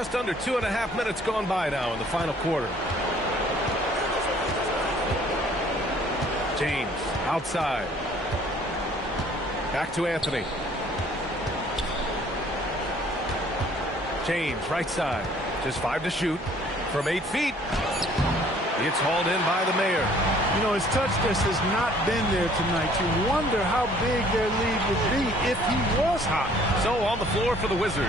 Just under 2.5 minutes gone by now in the final quarter. James outside. Back to Anthony. James right side. Just 5 to shoot from 8 feet. It's hauled in by the mayor. You know, his touch just has not been there tonight. You wonder how big their lead would be if he was hot. So on the floor for the Wizards.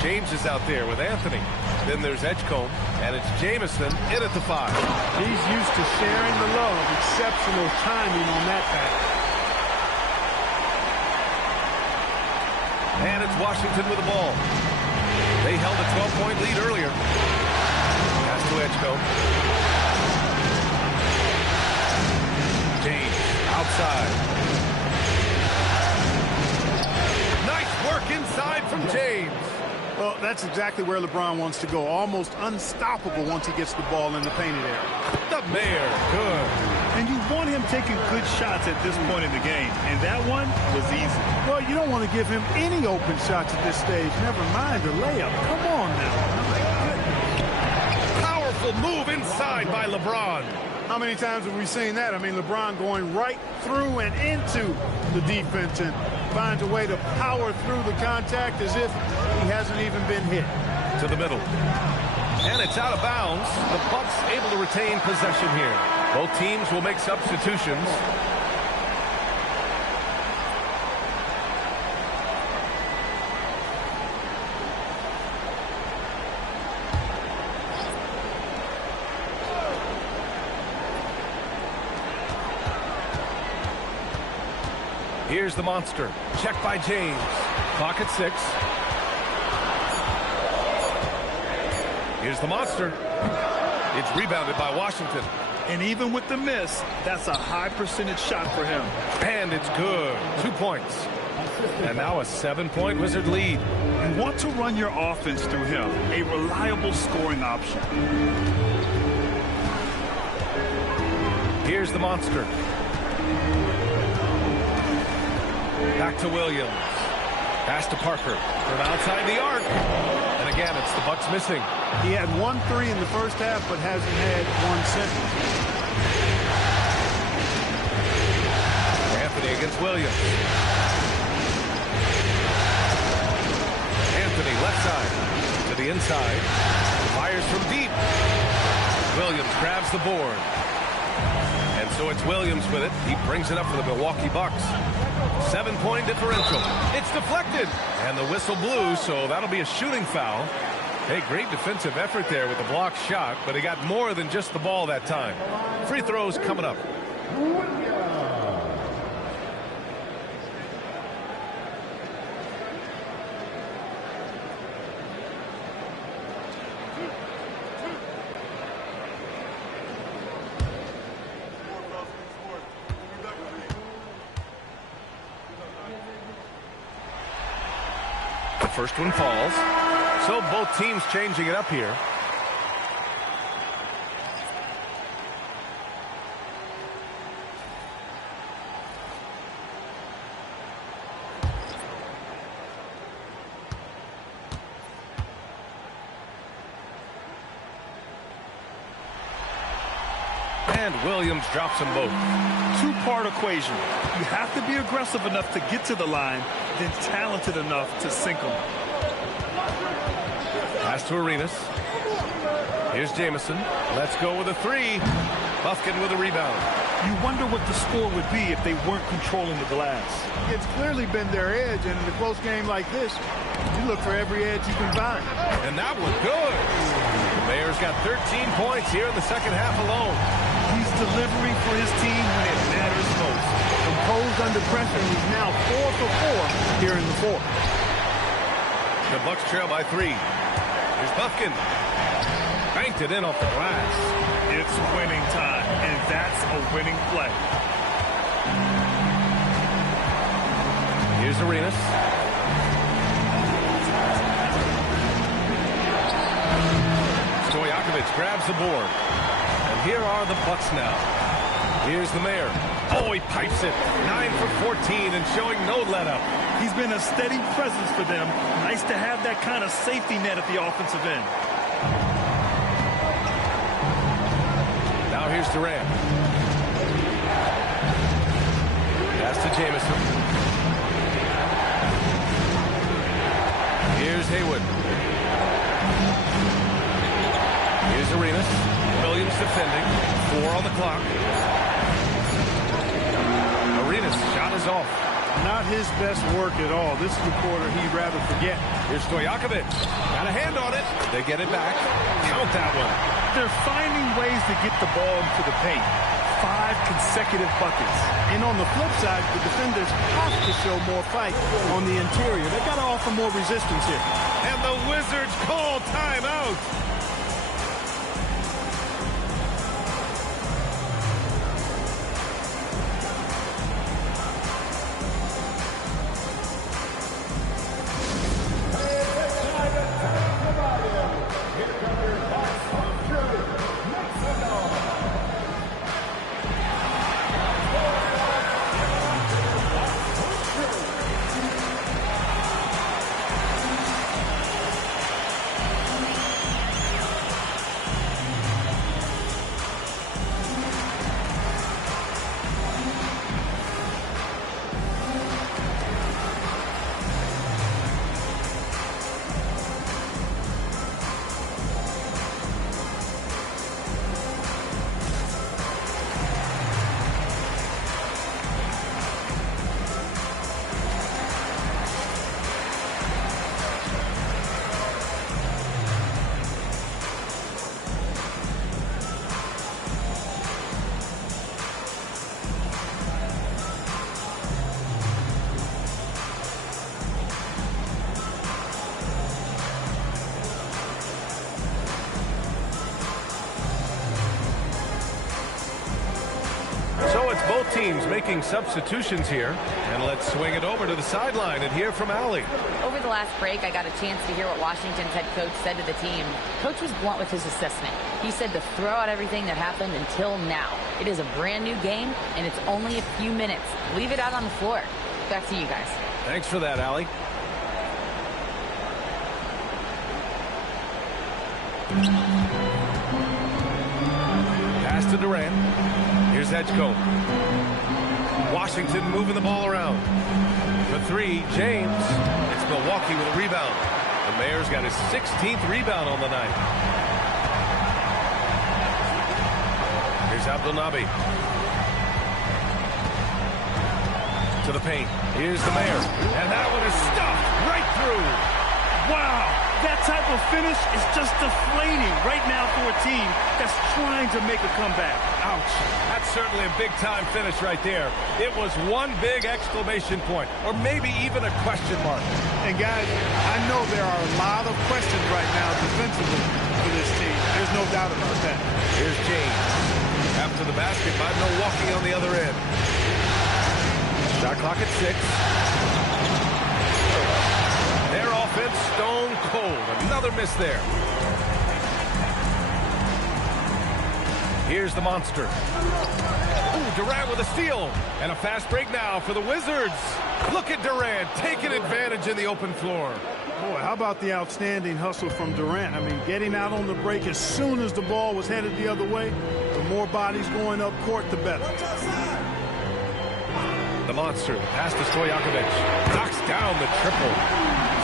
James is out there with Anthony. Then there's Edgecombe, and it's Jamison in at the 5. He's used to sharing the love. Exceptional timing on that pass. And it's Washington with the ball. They held a 12-point lead earlier. Pass to Edgecombe. James outside. Nice work inside from James. Well, that's exactly where LeBron wants to go. Almost unstoppable once he gets the ball in the painted area. The mayor, good. And you want him taking good shots at this point in the game. And that one was easy. Well, you don't want to give him any open shots at this stage. Never mind the layup. Come on now. Powerful move inside by LeBron. How many times have we seen that? I mean, LeBron going right through and into the defense and finds a way to power through the contact as if he hasn't even been hit. To the middle. And it's out of bounds. The Bucks able to retain possession here. Both teams will make substitutions. Here's the monster. Check by James. Clock at 6. Here's the monster. It's rebounded by Washington. And even with the miss, that's a high percentage shot for him. And it's good. 2 points. And now a 7-point Wizard lead. You want to run your offense through him. A reliable scoring option. Here's the monster. Back to Williams. Pass to Parker from outside the arc. And again, it's the Bucks missing. He had 1 3 in the first half, but hasn't had one since. Anthony against Williams. Anthony left side to the inside. Fires from deep. Williams grabs the board. And so it's Williams with it. He brings it up for the Milwaukee Bucks. 7-point differential. It's deflected. And the whistle blew, so that'll be a shooting foul. Hey, great defensive effort there with the block shot, but he got more than just the ball that time. Free throws coming up. First one falls. So both teams changing it up here. And Williams drops them both. Two-part equation. You have to be aggressive enough to get to the line, then talented enough to sink them. Pass to Arenas. Here's Jamison. Let's go with a 3. Buffkin with a rebound. You wonder what the score would be if they weren't controlling the glass. It's clearly been their edge, and in a close game like this, you look for every edge you can find. And that was good. The Mayor's got 13 points here in the second half alone. He's delivering for his team when it matters most. Composed under pressure, he's now 4 for 4 here in the fourth. The Bucks trail by 3. Here's Buffkin. Banked it in off the glass. It's winning time, and that's a winning play. Here's Arenas. Stojakovic grabs the board. And here are the Bucks now. Here's the Mayor. Oh, he pipes it. 9 for 14 and showing no let-up. He's been a steady presence for them. Nice to have that kind of safety net at the offensive end. Now here's Durant. Pass to Jamison. Here's Haywood. Here's Arenas. Williams defending. 4 on the clock. Arenas' shot is off. Not his best work at all. This is the quarter he'd rather forget. Here's Stojakovic. Got a hand on it. They get it back. Count that one. They're finding ways to get the ball into the paint. 5 consecutive buckets. And on the flip side, the defenders have to show more fight on the interior. They've got to offer more resistance here. And the Wizards call timeout. Both teams making substitutions here. And let's swing it over to the sideline and hear from Allie. Over the last break, I got a chance to hear what Washington's head coach said to the team. Coach was blunt with his assessment. He said to throw out everything that happened until now. It is a brand new game, and it's only a few minutes. Leave it out on the floor. Back to you guys. Thanks for that, Allie. Pass to Durant. Here's Edgecombe. Washington moving the ball around. For 3, James. It's Milwaukee with a rebound. The Mayor's got his 16th rebound on the night. Here's Abdelnaby. To the paint. Here's the Mayor. And that one is stuffed right through. Wow. That type of finish is just deflating right now for a team that's trying to make a comeback. Ouch. That's certainly a big-time finish right there. It was one big exclamation point, or maybe even a question mark. And, guys, I know there are a lot of questions right now defensively for this team. There's no doubt about that. Here's James. After the basket by Milwaukee on the other end. Shot clock at 6. Their offense stone cold. Another miss there. Here's the monster. Ooh, Durant with a steal. And a fast break now for the Wizards. Look at Durant taking advantage in the open floor. Boy, how about the outstanding hustle from Durant? I mean, getting out on the break as soon as the ball was headed the other way. The more bodies going up court, the better. The monster, pass to Stojakovic. Knocks down the triple.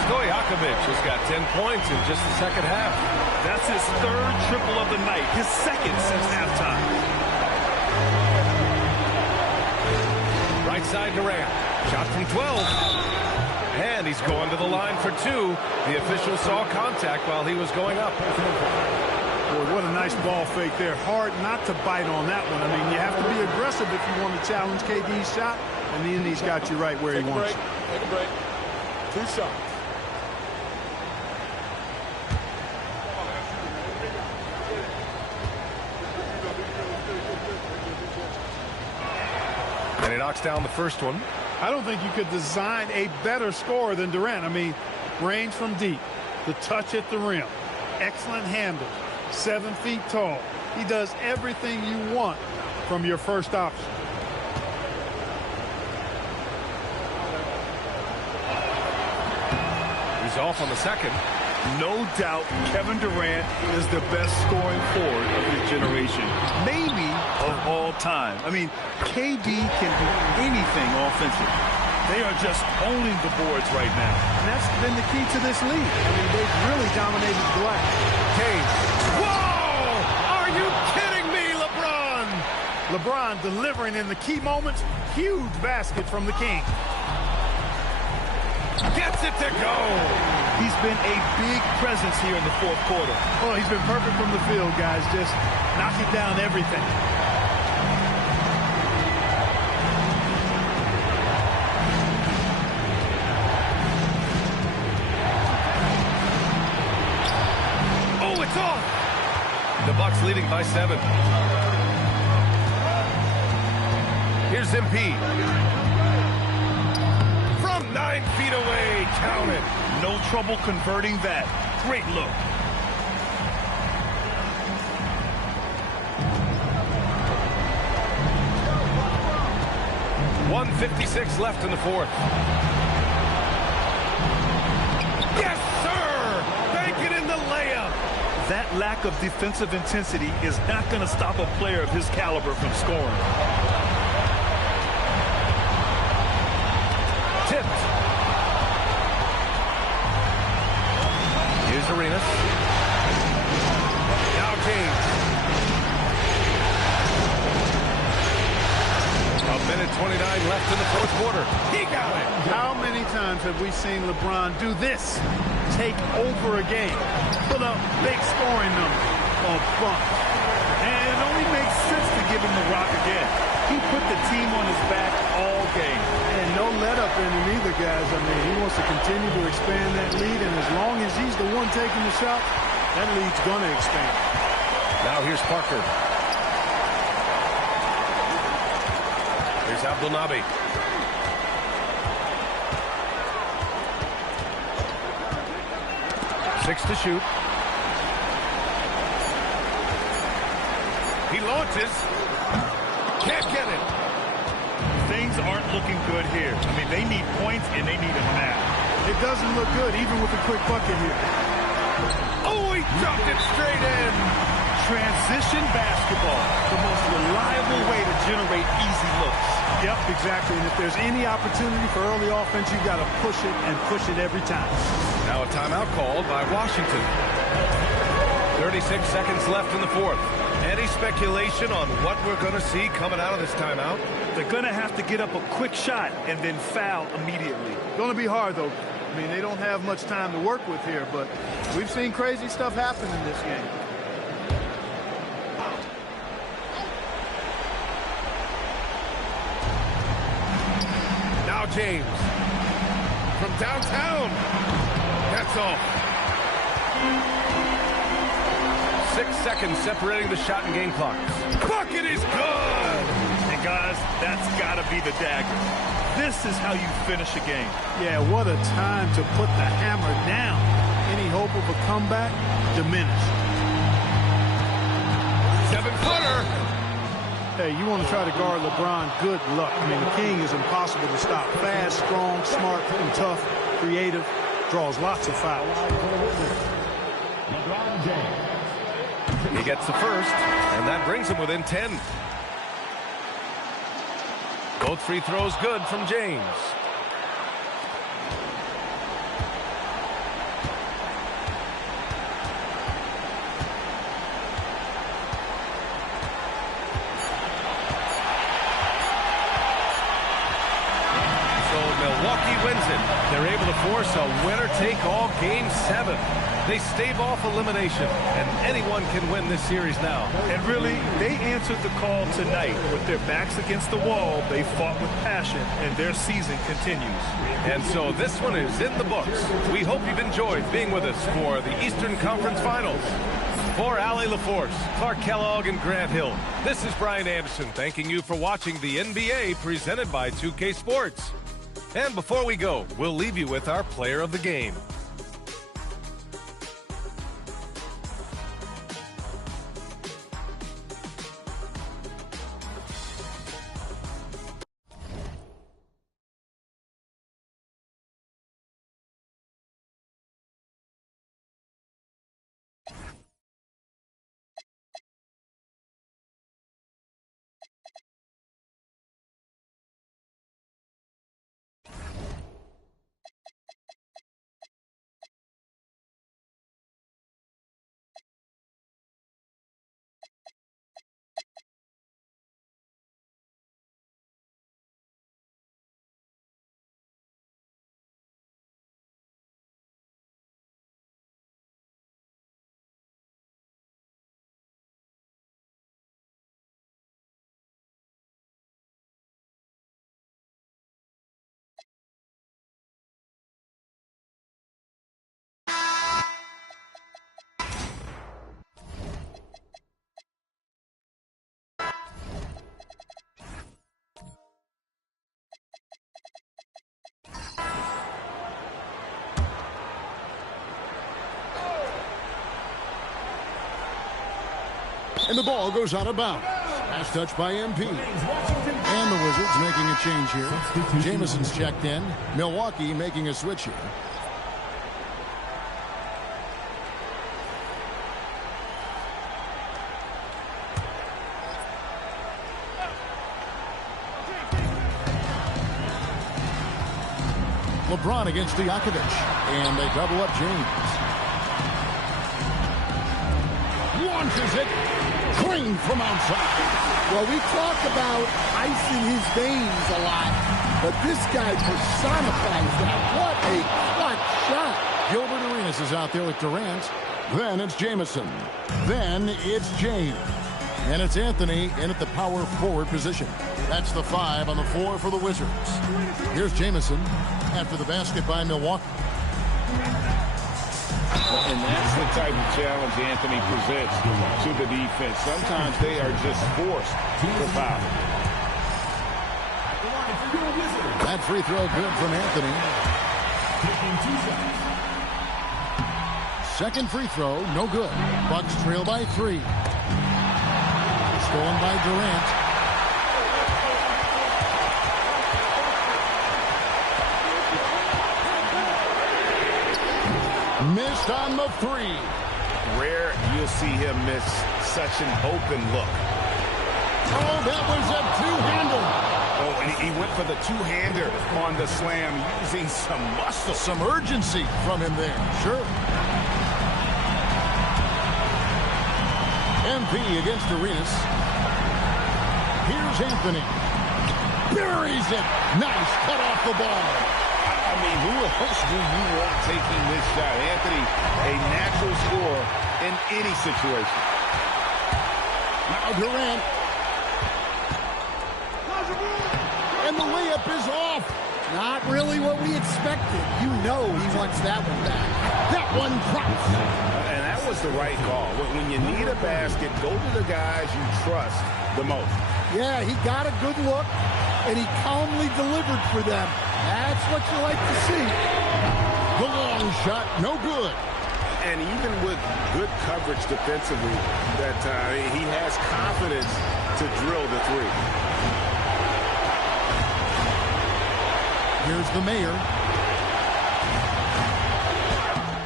Stojakovic has got 10 points in just the second half. That's his 3rd triple of the night, his 2nd since halftime. Right side Durant. Shot from 12. And he's going to the line for 2. The official saw contact while he was going up. Boy, what a nice ball fake there. Hard not to bite on that one. I mean, you have to be aggressive if you want to challenge KD's shot. And the Indies got you right where he wants you. Take a break. 2 shots. And he knocks down the first one. I don't think you could design a better scorer than Durant. I mean, range from deep, the touch at the rim, excellent handle, 7 feet tall. He does everything you want from your first option. He's off on the second. No doubt Kevin Durant is the best scoring forward of his generation, maybe of all time. I mean, KD can do anything offensive. They are just owning the boards right now. And that's been the key to this league. I mean, they've really dominated the glass. James. Whoa! Are you kidding me, LeBron? LeBron delivering in the key moments. Huge basket from the King. Gets it to go. He's been a big presence here in the fourth quarter. Well, he's been perfect from the field, guys. Just knocking down everything. Oh, it's off. The Bucks leading by 7. Here's MP. 9 feet away, count it. No trouble converting that. Great look. .156 left in the fourth. Yes, sir! Bank it in the layup. That lack of defensive intensity is not going to stop a player of his caliber from scoring. Tipped. Here's Arenas. Now James. A minute 29 left in the fourth quarter. He got it. How many times have we seen LeBron do this? Take over a game. Put up big scoring numbers. A bunch. And it only makes sense to give him the rock again. He put the team on his back all game. And no let up in him either, guys. I mean, he wants to continue to expand that lead, and as long as he's the one taking the shot, that lead's going to expand. Now here's Parker. Here's Abdelnaby. Six to shoot. He launches. Can't get it. Things aren't looking good here. I mean, they need points, and they need them now. It doesn't look good, even with a quick bucket here. Oh, he dropped it straight in. Transition basketball, the most reliable way to generate easy looks. Yep, exactly. And if there's any opportunity for early offense, you've got to push it and push it every time. Now a timeout called by Washington. 36 seconds left in the fourth. Any speculation on what we're going to see coming out of this timeout? They're going to have to get up a quick shot and then foul immediately. Going to be hard, though. I mean, they don't have much time to work with here, but we've seen crazy stuff happen in this game. Now James. From downtown. That's all. 6 seconds separating the shot and game clock. Bucket is good! And guys, that's got to be the dagger. This is how you finish a game. Yeah, what a time to put the hammer down. Any hope of a comeback diminished. 7-footer. Hey, you want to try to guard LeBron, good luck. I mean, the King is impossible to stop. Fast, strong, smart, and tough, creative, draws lots of fouls. He gets the first, and that brings him within 10. Both free throws good from James. Milwaukee wins it. They're able to force a winner-take-all Game 7. They stave off elimination, and anyone can win this series now. And really, they answered the call tonight. With their backs against the wall, they fought with passion, and their season continues. And so this one is in the books. We hope you've enjoyed being with us for the Eastern Conference Finals. For Allie LaForce, Clark Kellogg, and Grant Hill, this is Brian Anderson thanking you for watching the NBA presented by 2K Sports. And before we go, we'll leave you with our player of the game. And the ball goes out of bounds. Last touch by MP. And the Wizards making a change here. Jamison's checked in. Milwaukee making a switch here. LeBron against Stojakovic. And they double up James. Launches it. Clean from outside. Well, we talk about ice in his veins a lot, but this guy personifies that. What a clutch shot. Gilbert Arenas is out there with Durant. Then it's Jamison. Then it's James. And it's Anthony in at the power forward position. That's the 5 on the floor for the Wizards. Here's Jamison after the basket by Milwaukee. And that's the type of challenge Anthony presents to the defense. Sometimes they are just forced to foul. That free throw good from Anthony. Second free throw, no good. Bucks trail by 3. Stolen by Durant. Missed on the 3. Rare you'll see him miss such an open look. Oh, that was a two-hander. Oh, and he went for the two-hander on the slam, using some muscle. Some urgency from him there. Sure. MP against Arenas. Here's Anthony. Buries it. Nice cut off the ball. I mean, who else do you want taking this shot? Anthony, a natural scorer in any situation. Now Durant. And the layup is off. Not really what we expected. You know he wants that one back. That one drops. And that was the right call. When you need a basket, go to the guys you trust the most. Yeah, he got a good look, and he calmly delivered for them. That's what you like to see. The long shot, no good. And even with good coverage defensively that time, he has confidence to drill the 3. Here's the mayor.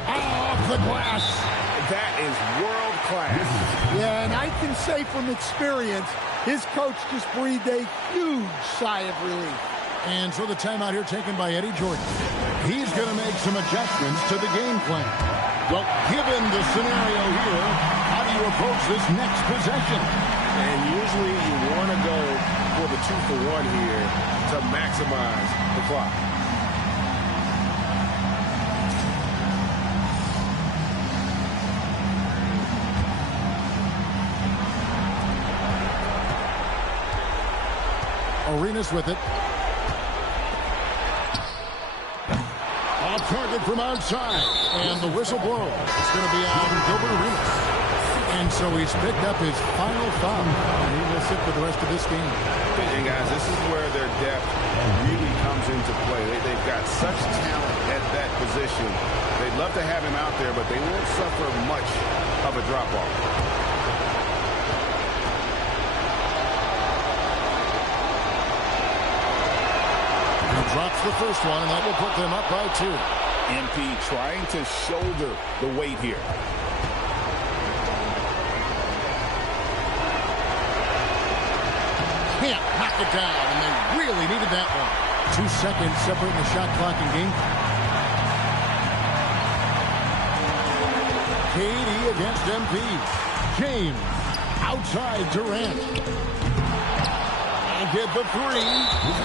Off the glass. That is world class. Yeah, and I can say from experience, his coach just breathed a huge sigh of relief. And so the timeout here taken by Eddie Jordan. He's going to make some adjustments to the game plan. Well, given the scenario here, how do you approach this next possession? And usually you want to go for the 2-for-1 here to maximize the clock. Arenas with it. Off target from outside. And the whistle blows. It's going to be on Gilbert Arenas. And so he's picked up his final foul. And he will sit for the rest of this game. And guys, this is where their depth really comes into play. They've got such talent at that position. They'd love to have him out there, but they won't suffer much of a drop-off. Drops the first one, and that will put them up by 2. MP trying to shoulder the weight here. Can't knock it down, and they really needed that one. 2 seconds separating the shot clock and game. KD against MP. James outside Durant. Get the 3.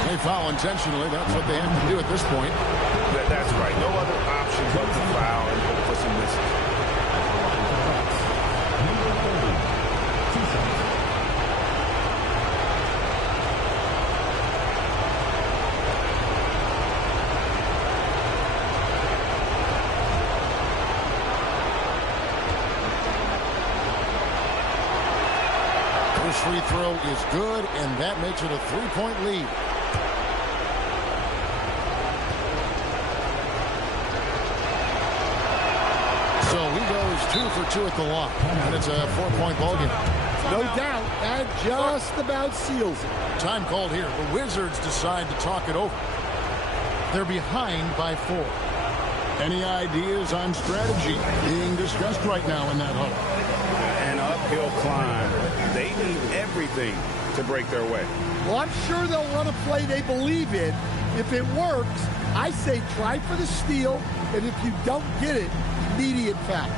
They foul intentionally. That's what they have to do at this point. That's right. No other option but to foul and hope for some misses. First free throw is good, and that makes it a 3-point lead. So he goes 2 for 2 at the line, and it's a 4-point ball game. No doubt, that just about seals it. Time called here. The Wizards decide to talk it over. They're behind by 4. Any ideas on strategy being discussed right now in that huddle? An uphill climb. They need everything to break their way. Well, I'm sure they'll run a play they believe in. If it works, I say try for the steal, and if you don't get it, immediate foul.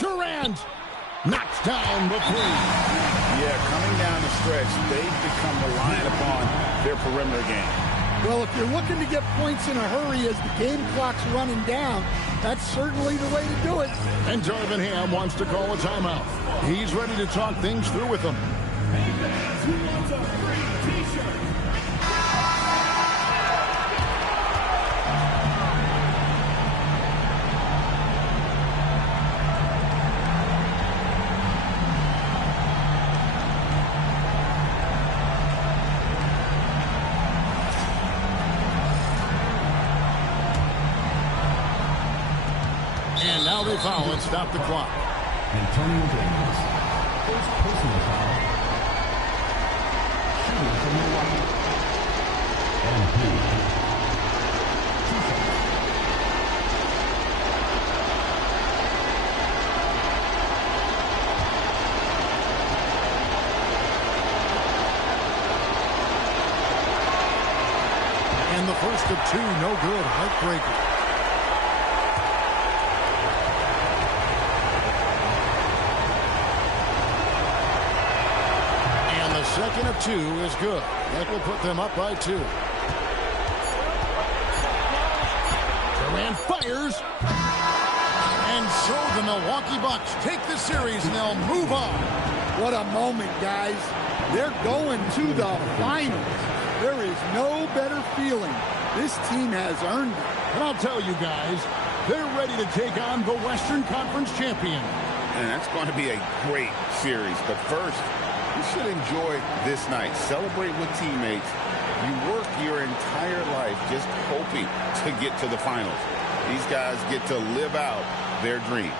Durant knocks down the 3. Yeah, coming down the stretch, they've become reliant upon their perimeter game. Well, if you're looking to get points in a hurry as the game clock's running down, that's certainly the way to do it. And Darvin Ham wants to call a timeout. He's ready to talk things through with them. Who wants a free t-shirt? And now they foul and stop the clock. Antonio Davis. First personal foul. Shooting from Milwaukee. And And the first of 2, no good. Heartbreaker. Second of 2 is good. That will put them up by 2. Durant fires. And so the Milwaukee Bucks take the series and they'll move on. What a moment, guys. They're going to the finals. There is no better feeling. This team has earned it. And I'll tell you guys, they're ready to take on the Western Conference champion. And that's going to be a great series. But first, you should enjoy this night. Celebrate with teammates. You work your entire life just hoping to get to the finals. These guys get to live out their dream.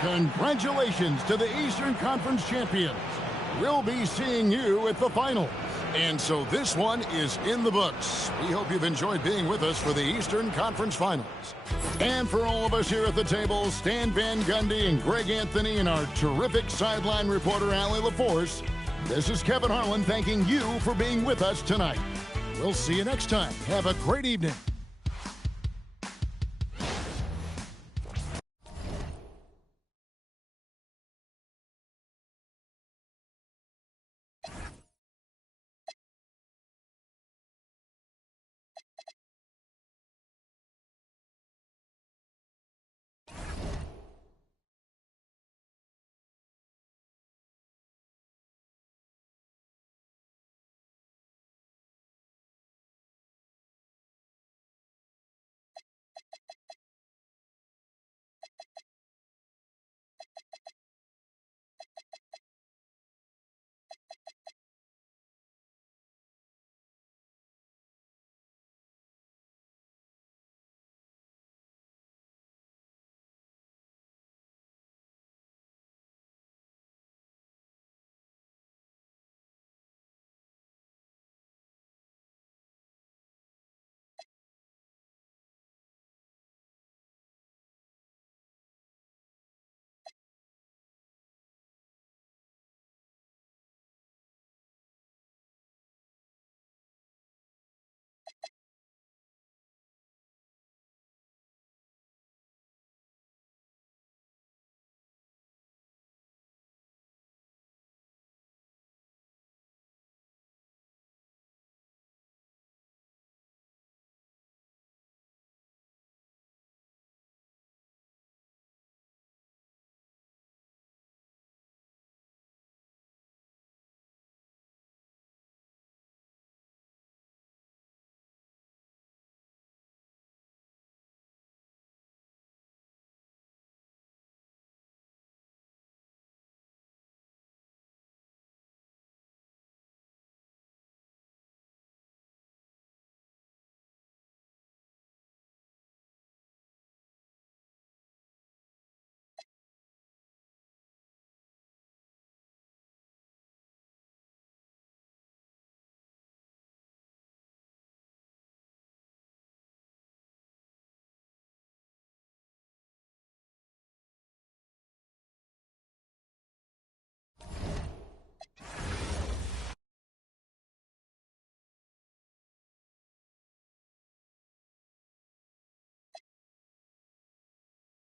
Congratulations to the Eastern Conference champions. We'll be seeing you at the finals. And so this one is in the books. We hope you've enjoyed being with us for the Eastern Conference Finals. And for all of us here at the table, Stan Van Gundy and Greg Anthony and our terrific sideline reporter, Allie LaForce, this is Kevin Harlan thanking you for being with us tonight. We'll see you next time. Have a great evening.